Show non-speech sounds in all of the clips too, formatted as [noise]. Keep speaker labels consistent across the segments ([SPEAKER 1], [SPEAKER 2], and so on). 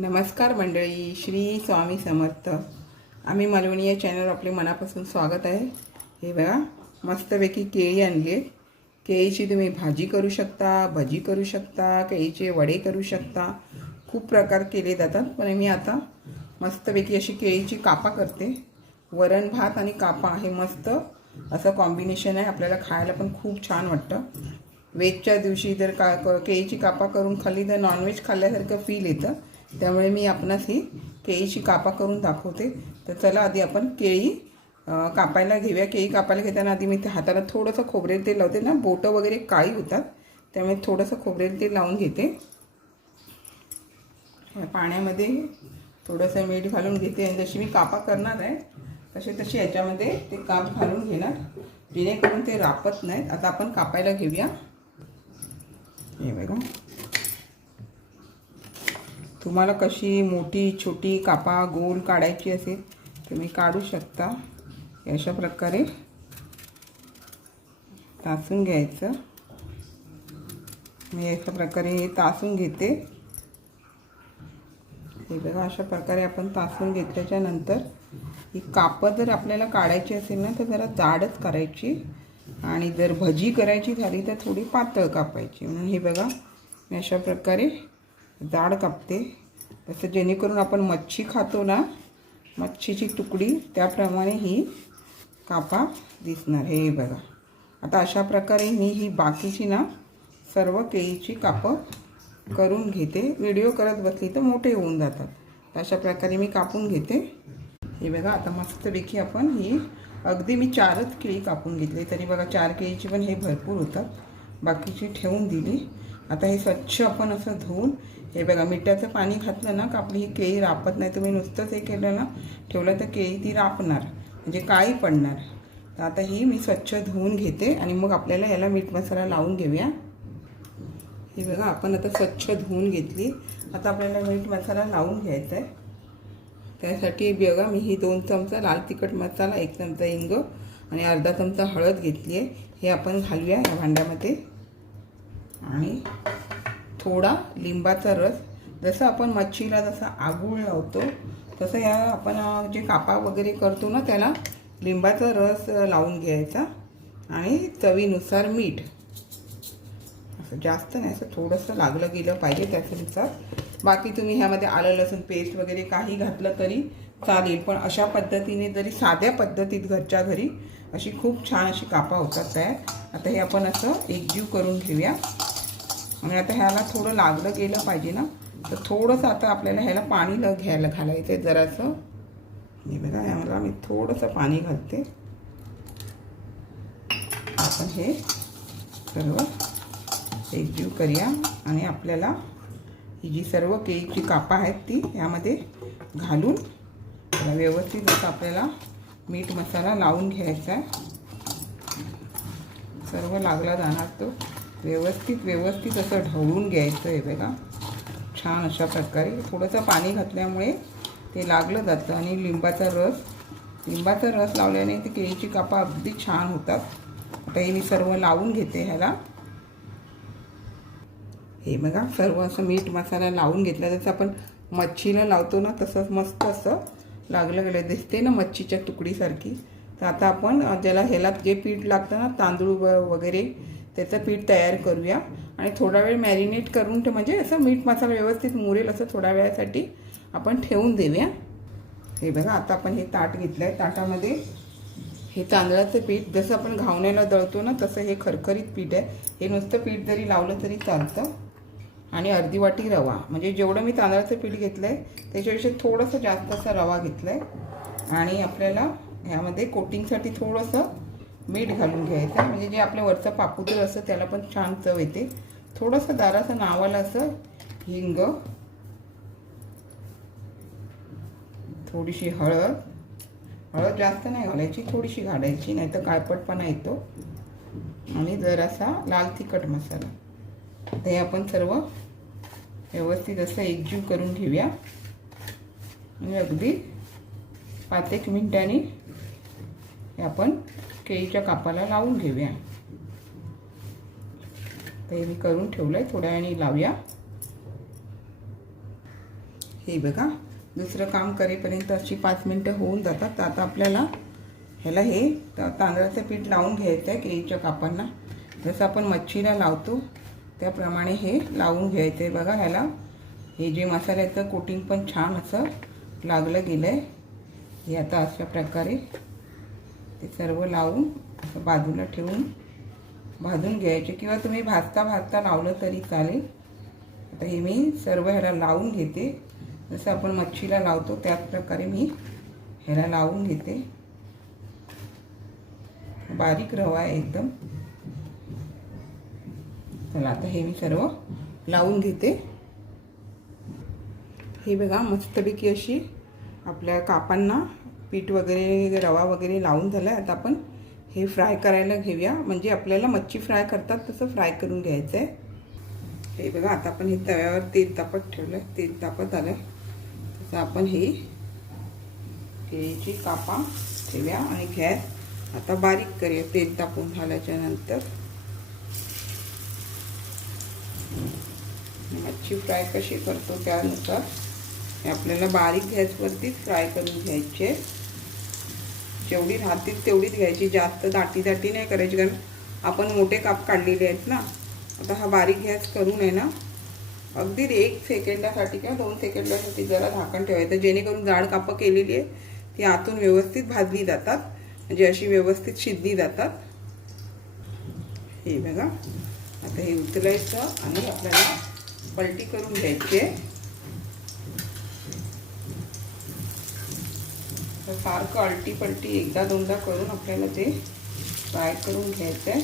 [SPEAKER 1] नमस्कार मंडळी श्री स्वामी समर्थ. आम्ही मलवणी या चॅनलवर आपले मनापासून स्वागत आहे. हे बघा मस्तपैकी केळी आणली आहे केळीची तुम्ही भाजी करू शकता भजी करू शकता केळीचे वडे करू शकता. खूप प्रकार केले जातात पण मी आता मस्तपैकी अशी केळीची कापा करते. वरण भात आणि कापा हे मस्त असं कॉम्बिनेशन आहे. आपल्याला खायला पण खूप छान वाटतं. वेजच्या दिवशी जर का क- केळीची कापा करून खाल्ली तर नॉनव्हेज खाल्ल्यासारखं फील येतं. त्यामुळे मी आपणास ही केळीची कापा करून दाखवते. तर चला आधी आपण केळी कापायला घेऊया. केळी कापायला घेताना आधी मी ते हाताला थोडंसं खोबरेल तेल लावते. ना बोटं वगैरे काळी होतात त्यामुळे थोडंसं खोबरेल तेल लावून घेते. पाण्यामध्ये थोडंसं मीठ घालून घेते. आणि जशी मी कापा करणार आहे तसे तसे याच्यामध्ये ते काप घालून घेणार. जेणेकरून ते रापत नाहीत. आता आपण कापायला घेऊया. हे बघा. तुम्हाला कशी मोठी छोटी कापा गोल काढायची असेल तुम्ही काढू शकता. अशा प्रकारे तासून घ्यायचं. मी अशा प्रकारे हे तासून घेते. हे बघा अशा प्रकारे आपण तासून घेतल्याच्या नंतर ही कापं जर आपल्याला काढायची असेल ना तर जरा जाडच करायची. आणि जर भजी करायची झाली तर थोडी पातळ कापायची. म्हणून हे बघा मी अशा प्रकारे जाड कापते. तसं जेणेकरून आपण मच्छी खातो ना मच्छीची तुकडी त्याप्रमाणे ही कापा दिसणार. हे बघा. आता अशा प्रकारे मी ही बाकीची ना सर्व केळीची कापं करून घेते. व्हिडिओ करत बसली तर मोठे होऊन जातात. तर अशा प्रकारे मी कापून घेते. हे बघा आता मस्तपैकी आपण ही अगदी मी चारच केळी कापून घेतली. तरी बघा चार केळीची पण हे भरपूर होतात. बाकीची ठेवून दिली. आता हे स्वच्छ आपण असं धुवून हे बघा मिठाचं पाणी घातलं ना का आपली ही केळी रापत नाही. तुम्ही नुसतंच हे केलं ना ठेवलं तर केळी ती रापणार म्हणजे काळी पडणार. तर आता ही मी स्वच्छ धुवून घेते आणि मग आपल्याला याला मीठ मसाला लावून घेऊया. हे बघा आपण आता स्वच्छ धुवून घेतली. आता आपल्याला मीठ मसाला लावून घ्यायचा आहे. त्यासाठी बघा मी ही दोन चमचा लाल तिखट मसाला एक चमचा इंग आणि अर्धा चमचा हळद घेतली आहे. हे आपण घालूया या भांड्यामध्ये. आणि थोडा लिंबाचा रस जसं आपण मच्छीला जसा आगूळ लावतो तसं या आपण जे कापा वगैरे करतो ना त्याला लिंबाचा रस लावून घ्यायचा आणि चवीनुसार मीठ. असं जास्त नाही असं थोडंसं लागलं गेलं पाहिजे त्याच्यानुसार बाकी तुम्ही ह्यामध्ये आलं लसूण पेस्ट वगैरे काही घातलं तरी चालेल पण अशा पद्धतीने जरी साध्या पद्धतीत घरच्या घरी अशी खूप छान अशी कापा होतात तयार. आता हे आपण असं एकजीव करून घेऊया. आणि आता ह्याला थोडं लागलं गेलं पाहिजे ना. तर थोडंसं आता आपल्याला ह्याला पाणी ल घ्यायला घालायचं आहे जरासं. हे बघा ह्याला मी थोडंसं पाणी घालते. आपण हे सर्व एकजीव करूया. आणि आपल्याला ही जी सर्व केळीची कापं आहेत ती यामध्ये घालून त्याला व्यवस्थित असं आपल्याला मीठ मसाला लावून घ्यायचा आहे. सर्व लागला जाणार तो. व्यवस्थित व्यवस्थित असं ढवळून घ्यायचं आहे बघा. छान अशा प्रकारे. थोडंसं पाणी घातल्यामुळे ते लागलं जातं आणि लिंबाचा रस लिंबाचा रस लावल्याने ते केळीची कापा अगदी छान होतात. आता हे मी सर्व लावून घेते ह्याला. हे बघा सर्व असं मीठ मसाला लावून घेतला. जसं आपण मच्छीला लावतो ना तसंच मस्त असं लागलं गेलं दिसते ना मच्छीच्या तुकडीसारखी. तर आता आपण ज्याला ह्याला जे पीठ लागतं ना तांदूळ व- वगैरे त्याचं पीठ तयार करूया. आणि थोडा वेळ मॅरिनेट करून ठे म्हणजे असं मीठ मसाला व्यवस्थित मुरेल असं थोड्या वेळासाठी आपण ठेवून देऊया. हे बघा आता आपण हे ताट घेतलं आहे ताटामध्ये हे तांदळाचं पीठ जसं आपण घावण्याला दळतो ना तसं हे खरखरीत पीठ आहे. हे नुसतं पीठ जरी लावलं तरी चालतं. आणि अर्धी वाटी रवा. म्हणजे जेवढं मी तांदळाचं पीठ घेतलं आहे त्याच्यापेक्षा थोडंसं जास्त असा रवा घेतला आहे आणि आपल्याला ह्यामध्ये कोटिंगसाठी थोडंसं मीठ घालून घ्यायचं आहे. म्हणजे जे आपलं वरचं पापुद्र असतं त्याला पण छान चव येते. थोडंसं दाराचं नावाला असं हिंग थोडीशी हळद. हळद जास्त नाही घालायची थोडीशी घालायची नाही तर काळपटपणा येतो. आणि जरासा लाल तिखट मसाला. ते आपण सर्व व्यवस्थित असं एकजीव करून घेऊया. आणि अगदी पाच एक मिनटांनी हे आपण केळीच्या कापाला लावून घेऊया. ते मी करून ठेवलं आहे थोड्या वेळाने लावूया. हे बघा दुसरं काम करेपर्यंत अशी पाच मिनटं होऊन जातात. तर आता आपल्याला ह्याला हे तांदळाचं पीठ लावून घ्यायचं आहे केळीच्या कापांना. जसं आपण मच्छीला लावतो त्याप्रमाणे हे लावून घ्यायचं आहे बघा ह्याला हे जे मसाल्याचं कोटिंग पण छान असं लागलं गेलं आहे हे आता अशा प्रकारे ते सर्व लावून असं बाजूला ठेवून भाजून घ्यायचे किंवा तुम्ही भाजता भाजता लावलं तरी चालेल. आता हे मी सर्व ह्याला लावून घेते. जसं आपण मच्छीला लावतो त्याच प्रकारे मी ह्याला लावून घेते. बारीक रवा आहे एकदम. चला आता हे मी सर्व लावून घेते. हे बघा मस्तपैकी अशी आपल्या कापांना पीठ वगैरे रवा वगैरे लावून झालं आता आपण हे फ्राय करायला घेऊया. म्हणजे आपल्याला मच्छी फ्राय करतात तसं फ्राय करून घ्यायचं आहे हे बघा आता आपण हे तव्यावर तेल तापत ठेवलं आहे तेल तापत आलं तसं आपण हे केळीची कापा ठेवूया आणि गॅस आता बारीक करूया तेल तापून झाल्याच्यानंतर. मच्छी फ्राय कशी करतो त्यानुसार हे आपल्याला बारीक गॅसवरतीच फ्राय करून घ्यायचे. जेवढी राहतील तेवढीच घ्यायची. जास्त दाटी दाटी नाही करायची कारण आपण मोठे काप काढलेले आहेत ना. आता हा बारीक गॅस करून आहे ना अगदी एक सेकंडासाठी किंवा दोन सेकंडासाठी जरा झाकण ठेवायचं जेणेकरून जाड कापं केलेली आहे ती आतून व्यवस्थित भाजली जातात. म्हणजे अशी व्यवस्थित शिजली जातात. हे बघा. आता हे उचलायचं आणि आपल्याला पलटी करून घ्यायची आहे. तर सारखं अलटी पलटी एकदा दोनदा करून आपल्याला ते फ्राय करून घ्यायचं आहे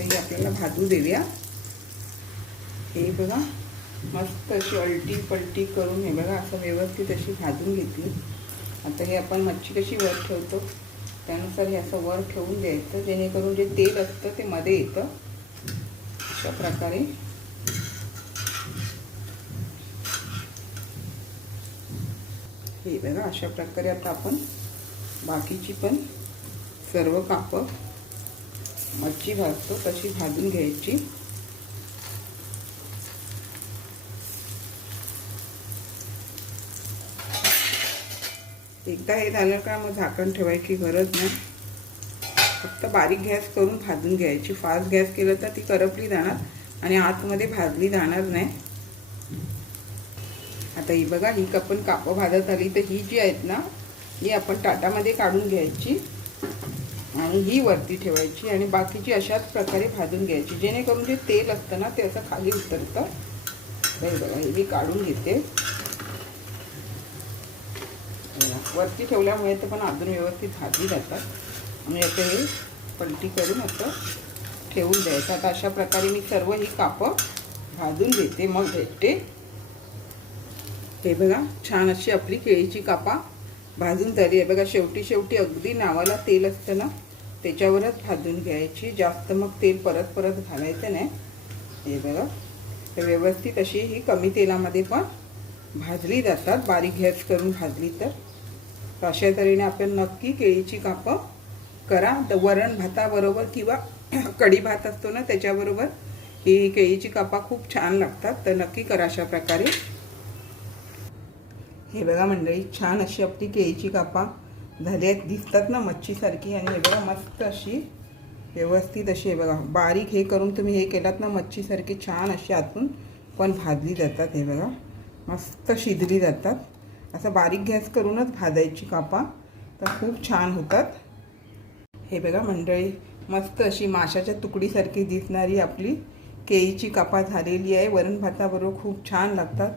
[SPEAKER 1] हे आपल्याला भाजू देऊया. हे बघा मस्त अशी अलटी पलटी करून हे बघा असं व्यवस्थित अशी भाजून घेतली. आता हे आपण मच्छी कशी वर ठेवतो? त्यानुसार हे असं वर ठेवून द्यायचं. जेणेकरून जे तेल असतं ते मध्ये येतं. अशा प्रकारे. हे बघा अशा प्रकारे आता आपण बाकीची पण सर्व कापं मच्छी भाजतो तशी भाजून घ्यायची. एकदा हे झालं का मग झाकण ठेवायची गरज नाही. फक्त बारीक गॅस करून भाजून घ्यायची. फास्ट गॅस केलं तर ती करपली जाणार आणि आतमध्ये भाजली जाणार नाही. आता ही बघा ही आपण कापं भाजत आली तर ही जी आहेत ना ही आपण ताटामध्ये काढून घ्यायची आणि ही वरती ठेवायची आणि बाकीची अशाच प्रकारे भाजून घ्यायची. जेणेकरून जे तेल असतं ना ते असं खाली उतरतं. तर बघा हे मी काढून घेते. वरती ठेवल्यामुळे ते पण अजून व्यवस्थित भाजली जातात. आणि असं हे पलटी करून असं ठेवून द्यायचं. आता अशा प्रकारे मी सर्व ही कापं भाजून घेते मग भेटते. हे बघा छान अशी आपली केळीची कापा भाजून झाली. आहे बघा शेवटी शेवटी अगदी नावाला तेल असतं ना त्याच्यावरच भाजून घ्यायची. जास्त मग तेल परत परत घालायचं नाही. हे बघा तर व्यवस्थित अशी ही कमी तेलामध्ये पण भाजली जातात. बारीक गॅस करून भाजली तर. अशा तऱ्हेने आपण नक्की केळीची कापं करा. तर वरण भाताबरोबर किंवा [clears throat] कढी भात असतो ना त्याच्याबरोबर ही केळीची कापा खूप छान लागतात. तर नक्की करा अशा प्रकारे. हे बघा मंडळी छान अशी आपली केळीची कापा झाली आहेत. दिसतात ना मच्छीसारखी आणि हे बघा मस्त अशी व्यवस्थित अशी हे बघा. बारीक हे करून तुम्ही हे केलात ना मच्छीसारखी छान अशी आतून पण भाजली जातात हे बघा. मस्त शिजली जातात. असं बारीक गॅस करूनच भाजायची कापा. तर खूप छान होतात. हे बघा मंडळी मस्त अशी माशाच्या तुकडीसारखी दिसणारी आपली केळीची कापा झालेली आहे. वरण भाताबरोबर खूप छान लागतात.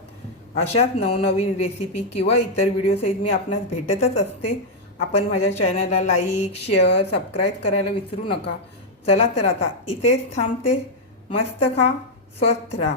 [SPEAKER 1] अशाच नवनवीन रेसिपी किंवा इतर व्हिडिओसहित मी आपणास भेटतच असते. आपण माझ्या चॅनलला लाईक शेअर सबस्क्राईब करायला विसरू नका. चला तर आता इथेच थांबते. मस्त खा स्वस्थ राहा.